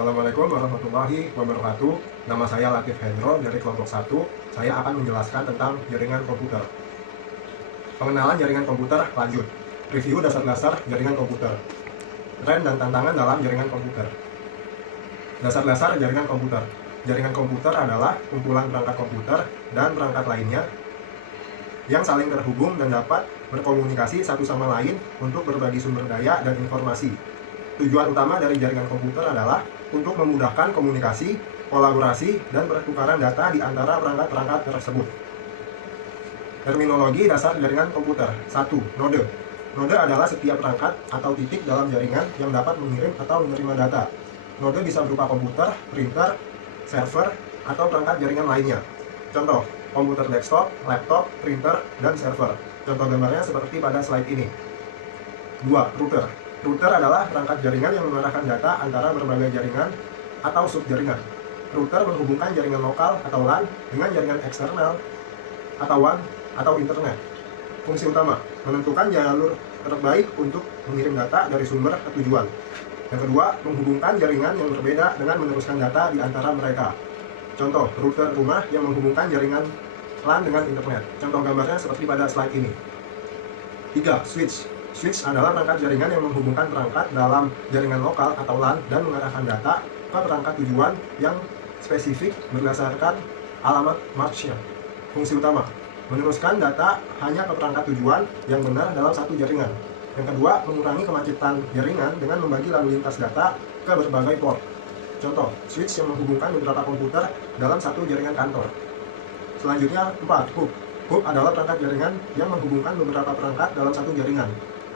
Assalamualaikum warahmatullahi wabarakatuh. Nama saya Latif Hendro dari kelompok 1. Saya akan menjelaskan tentang jaringan komputer. Pengenalan jaringan komputer lanjut. Review dasar-dasar jaringan komputer. Tren dan tantangan dalam jaringan komputer. Dasar-dasar jaringan komputer. Jaringan komputer adalah kumpulan perangkat komputer dan perangkat lainnya yang saling terhubung dan dapat berkomunikasi satu sama lain untuk berbagi sumber daya dan informasi. Tujuan utama dari jaringan komputer adalah untuk memudahkan komunikasi, kolaborasi, dan pertukaran data di antara perangkat-perangkat tersebut. Terminologi dasar jaringan komputer. 1. Node. Node adalah setiap perangkat atau titik dalam jaringan yang dapat mengirim atau menerima data. Node bisa berupa komputer, printer, server, atau perangkat jaringan lainnya. Contoh, komputer desktop, laptop, printer, dan server. Contoh gambarnya seperti pada slide ini. 2. Router. Router adalah perangkat jaringan yang mengarahkan data antara berbagai jaringan atau subjaringan. Router menghubungkan jaringan lokal atau LAN dengan jaringan eksternal atau WAN atau internet. Fungsi utama, menentukan jalur terbaik untuk mengirim data dari sumber ke tujuan. Yang kedua, menghubungkan jaringan yang berbeda dengan meneruskan data di antara mereka. Contoh, router rumah yang menghubungkan jaringan LAN dengan internet. Contoh gambarnya seperti pada slide ini. 3. Switch. Switch adalah perangkat jaringan yang menghubungkan perangkat dalam jaringan lokal atau LAN dan mengarahkan data ke perangkat tujuan yang spesifik berdasarkan alamat match-nya. Fungsi utama, meneruskan data hanya ke perangkat tujuan yang benar dalam satu jaringan. Yang kedua, mengurangi kemacetan jaringan dengan membagi lalu lintas data ke berbagai port. Contoh, switch yang menghubungkan beberapa komputer dalam satu jaringan kantor. Selanjutnya, 4. Hub. Hub adalah perangkat jaringan yang menghubungkan beberapa perangkat dalam satu jaringan,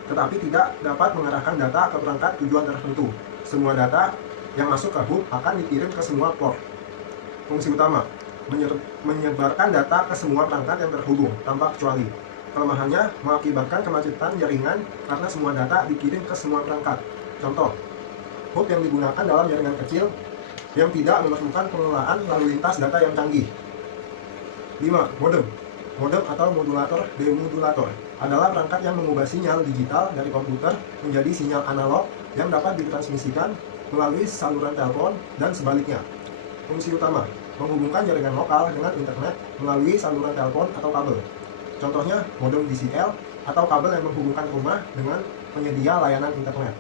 tetapi tidak dapat mengarahkan data ke perangkat tujuan tertentu. Semua data yang masuk ke hub akan dikirim ke semua port. Fungsi utama, menyebarkan data ke semua perangkat yang terhubung tanpa kecuali. Kelemahannya mengakibatkan kemacetan jaringan karena semua data dikirim ke semua perangkat. Contoh, hub yang digunakan dalam jaringan kecil yang tidak memerlukan pengelolaan lalu lintas data yang canggih. 5. Modem. Modem atau modulator demodulator adalah perangkat yang mengubah sinyal digital dari komputer menjadi sinyal analog yang dapat ditransmisikan melalui saluran telepon dan sebaliknya. Fungsi utama, menghubungkan jaringan lokal dengan internet melalui saluran telepon atau kabel. Contohnya, modem DCL atau kabel yang menghubungkan rumah dengan penyedia layanan internet.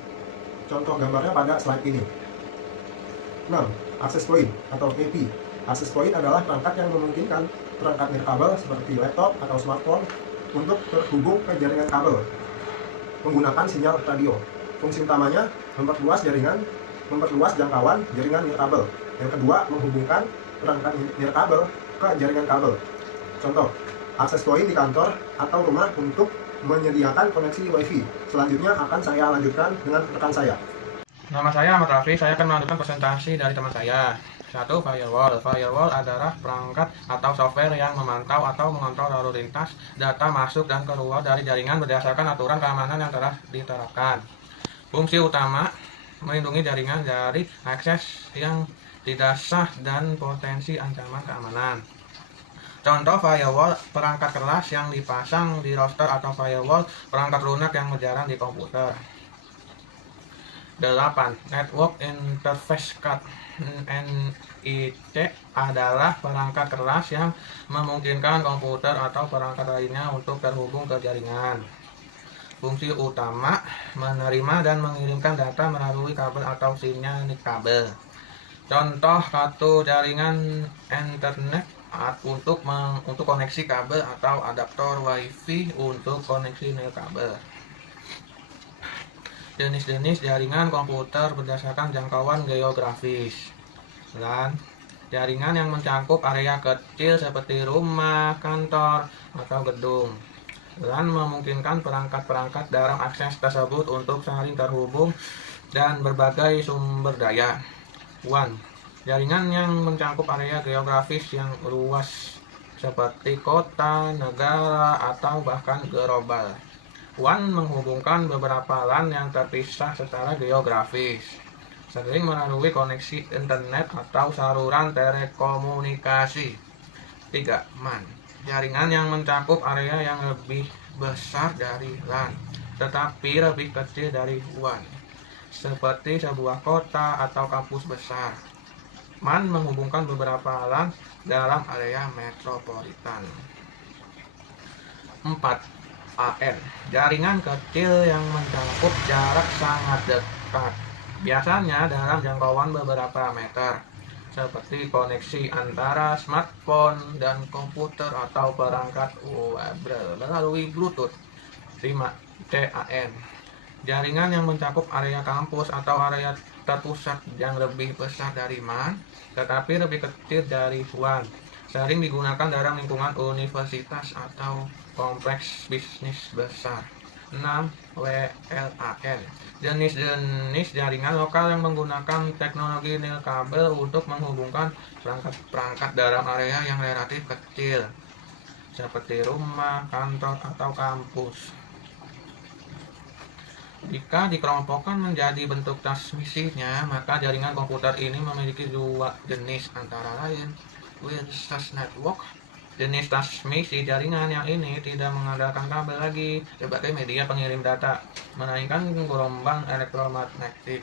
Contoh gambarnya pada slide ini. 6. Access point atau AP. Access point adalah perangkat yang memungkinkan perangkat nirkabel seperti laptop atau smartphone untuk terhubung ke jaringan kabel menggunakan sinyal radio. Fungsi utamanya memperluas jaringan, memperluas jangkauan jaringan nirkabel. Yang kedua, menghubungkan perangkat nirkabel ke jaringan kabel. Contoh, akses point di kantor atau rumah untuk menyediakan koneksi WiFi. Selanjutnya akan saya lanjutkan dengan rekan saya. Nama saya Ahmad Rafi, saya akan melanjutkan presentasi dari teman saya. 1. Firewall. Firewall adalah perangkat atau software yang memantau atau mengontrol lalu lintas data masuk dan keluar dari jaringan berdasarkan aturan keamanan yang telah diterapkan. Fungsi utama, melindungi jaringan dari akses yang tidak sah dan potensi ancaman keamanan. Contoh firewall, perangkat keras yang dipasang di router atau firewall, perangkat lunak yang berjalan di komputer. 8. Network Interface Card. NIC adalah perangkat keras yang memungkinkan komputer atau perangkat lainnya untuk terhubung ke jaringan. Fungsi utama, menerima dan mengirimkan data melalui kabel atau sinyal nirkabel. Contoh kartu jaringan internet untuk koneksi kabel atau adaptor WiFi untuk koneksi nirkabel. Jenis-jenis jaringan komputer berdasarkan jangkauan geografis. LAN, jaringan yang mencakup area kecil seperti rumah, kantor, atau gedung. LAN memungkinkan perangkat-perangkat dalam akses tersebut untuk saling terhubung dan berbagai sumber daya. WAN, jaringan yang mencakup area geografis yang luas seperti kota, negara, atau bahkan global. WAN menghubungkan beberapa LAN yang terpisah secara geografis, sering melalui koneksi internet atau saluran telekomunikasi. 3. MAN, jaringan yang mencakup area yang lebih besar dari LAN, tetapi lebih kecil dari WAN. seperti sebuah kota atau kampus besar. MAN menghubungkan beberapa LAN dalam area metropolitan. 4. AN, jaringan kecil yang mencakup jarak sangat dekat, biasanya dalam jangkauan beberapa meter, seperti koneksi antara smartphone dan komputer atau perangkat wearable melalui Bluetooth. 5. DAN, jaringan yang mencakup area kampus atau area terpusat yang lebih besar dari MAN, tetapi lebih kecil dari WAN. Sering digunakan dalam lingkungan universitas atau kompleks bisnis besar. 6. WLAN, jenis-jenis jaringan lokal yang menggunakan teknologi nirkabel untuk menghubungkan perangkat-perangkat dalam area yang relatif kecil, seperti rumah, kantor, atau kampus. Jika dikelompokkan menjadi bentuk transmisinya, maka jaringan komputer ini memiliki dua jenis, antara lain wireless network. Jenis transmisi jaringan yang ini tidak mengandalkan kabel lagi sebagai media pengirim data, melainkan gelombang elektromagnetik.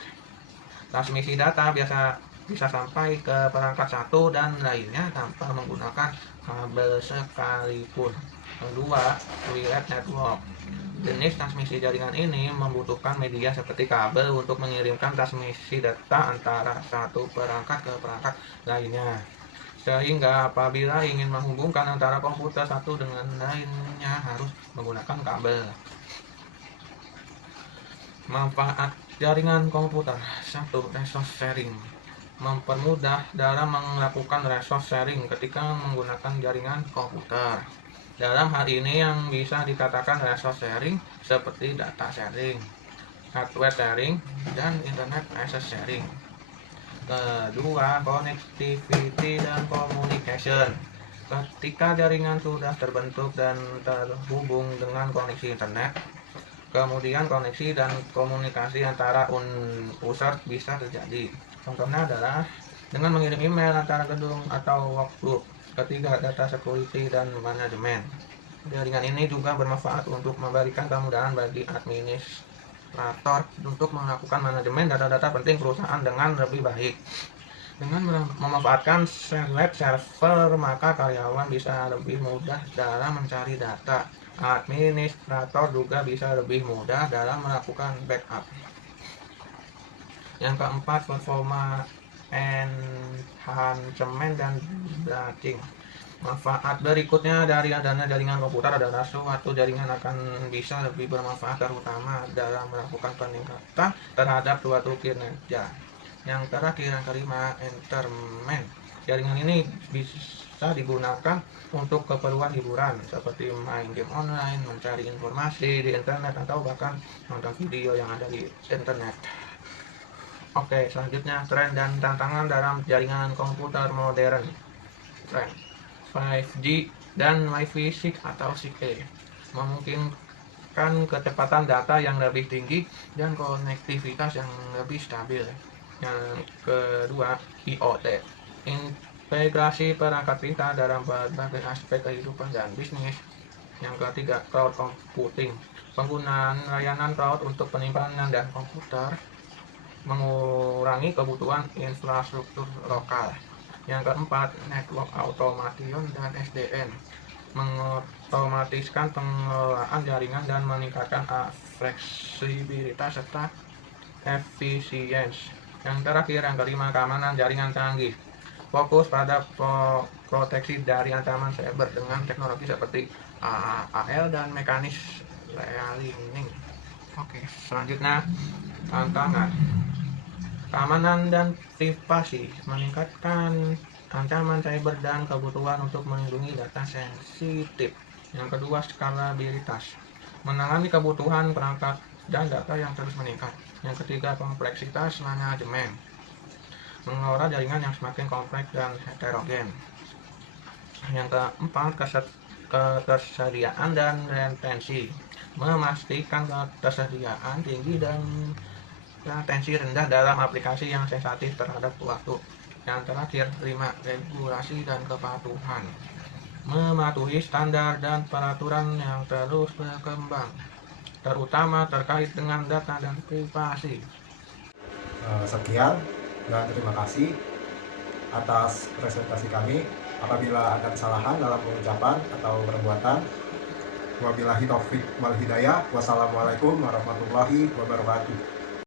Transmisi data bisa sampai ke perangkat satu dan lainnya tanpa menggunakan kabel sekalipun. Kedua, wired network. Jenis transmisi jaringan ini membutuhkan media seperti kabel untuk mengirimkan transmisi data antara satu perangkat ke perangkat lainnya, sehingga apabila ingin menghubungkan antara komputer satu dengan lainnya harus menggunakan kabel. Manfaat jaringan komputer. 1. Resource sharing, mempermudah dalam melakukan resource sharing ketika menggunakan jaringan komputer. Dalam hal ini yang bisa dikatakan resource sharing seperti data sharing, hardware sharing, dan internet access sharing. Kedua, connectivity dan communication. Ketika jaringan sudah terbentuk dan terhubung dengan koneksi internet, kemudian koneksi dan komunikasi antara user bisa terjadi. Contohnya adalah dengan mengirim email antara gedung atau workgroup. Ketiga, data security dan manajemen. Jaringan ini juga bermanfaat untuk memberikan kemudahan bagi administrator untuk melakukan manajemen data-data penting perusahaan dengan lebih baik. Dengan memanfaatkan shared server, maka karyawan bisa lebih mudah dalam mencari data. Administrator juga bisa lebih mudah dalam melakukan backup. Yang keempat, performa enhancement dan batching. Manfaat berikutnya dari adanya jaringan komputer adalah suatu jaringan akan bisa lebih bermanfaat terutama dalam melakukan peningkatan terhadap suatu kinerja. Yang terakhir, yang kelima, entertainment. Jaringan ini bisa digunakan untuk keperluan hiburan seperti main game online, mencari informasi di internet, atau bahkan nonton video yang ada di internet. Oke, selanjutnya tren dan tantangan dalam jaringan komputer modern. Tren 5G dan Wi-Fi 6 atau 6E memungkinkan kecepatan data yang lebih tinggi dan konektivitas yang lebih stabil. Yang kedua, IoT, integrasi perangkat pintar dalam berbagai aspek kehidupan dan bisnis. Yang ketiga, cloud computing, penggunaan layanan cloud untuk penyimpanan dan komputer, mengurangi kebutuhan infrastruktur lokal. Yang keempat, network automation dan SDN, mengotomatiskan pengelolaan jaringan dan meningkatkan fleksibilitas serta efisiensi. Yang terakhir, yang kelima, keamanan jaringan canggih, fokus pada proteksi dari ancaman cyber dengan teknologi seperti AAL dan mekanis learning. Oke, selanjutnya tantangan. Keamanan dan privasi, meningkatkan ancaman cyber dan kebutuhan untuk melindungi data sensitif. Yang kedua, skalabilitas, menangani kebutuhan perangkat dan data yang terus meningkat. Yang ketiga, kompleksitas manajemen, mengelola jaringan yang semakin kompleks dan heterogen. Yang keempat, ketersediaan dan retensi, memastikan ketersediaan tinggi dan latensi rendah dalam aplikasi yang sensitif terhadap waktu. Yang terakhir, 5. Regulasi dan kepatuhan, mematuhi standar dan peraturan yang terus berkembang, terutama terkait dengan data dan privasi. Sekian dan terima kasih atas presentasi kami. Apabila ada kesalahan dalam pengucapan atau perbuatan, wabillahi taufik wal hidayah. Wassalamualaikum warahmatullahi wabarakatuh.